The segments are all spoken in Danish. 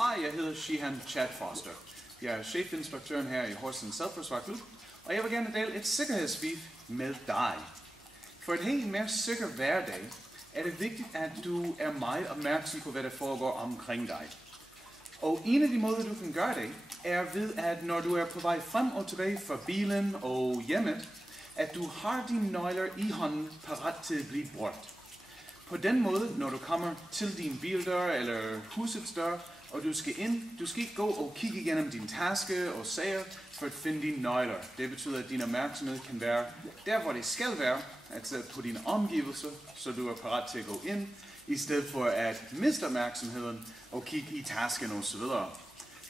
Hej, jeg hedder Shehan Chad Foster. Jeg er chefinspektøren her i Horsens Selvforsvarsklub, og jeg vil gerne dele et sikkerhedsbeef med dig. For at have en mere sikker hverdag, er det vigtigt, at du er meget opmærksom på, hvad der foregår omkring dig. Og en af de måder, du kan gøre det, er ved, at når du er på vej frem og tilbage fra bilen og hjemmet, at du har dine nøgler i hånden parat til at blive brugt. På den måde, når du kommer til din bildør eller husets dør, og du skal ind, du skal ikke gå og kigge igennem din taske og sager for at finde dine nøgler. Det betyder, at din opmærksomhed kan være der, hvor det skal være, altså på dine omgivelser, så du er parat til at gå ind, i stedet for at miste opmærksomheden og kigge i tasken osv.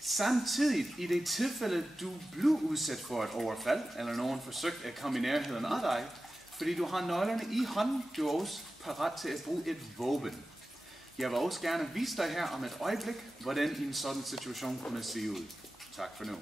Samtidig, i det tilfælde, du bliver udsat for et overfald, eller nogen forsøgt at komme i nærheden af dig, fordi du har nøglerne i hånden, du er også parat til at bruge et våben. Jeg vil også gerne vise dig her om et øjeblik, hvordan en sådan situation kunne se ud. Tak for nu.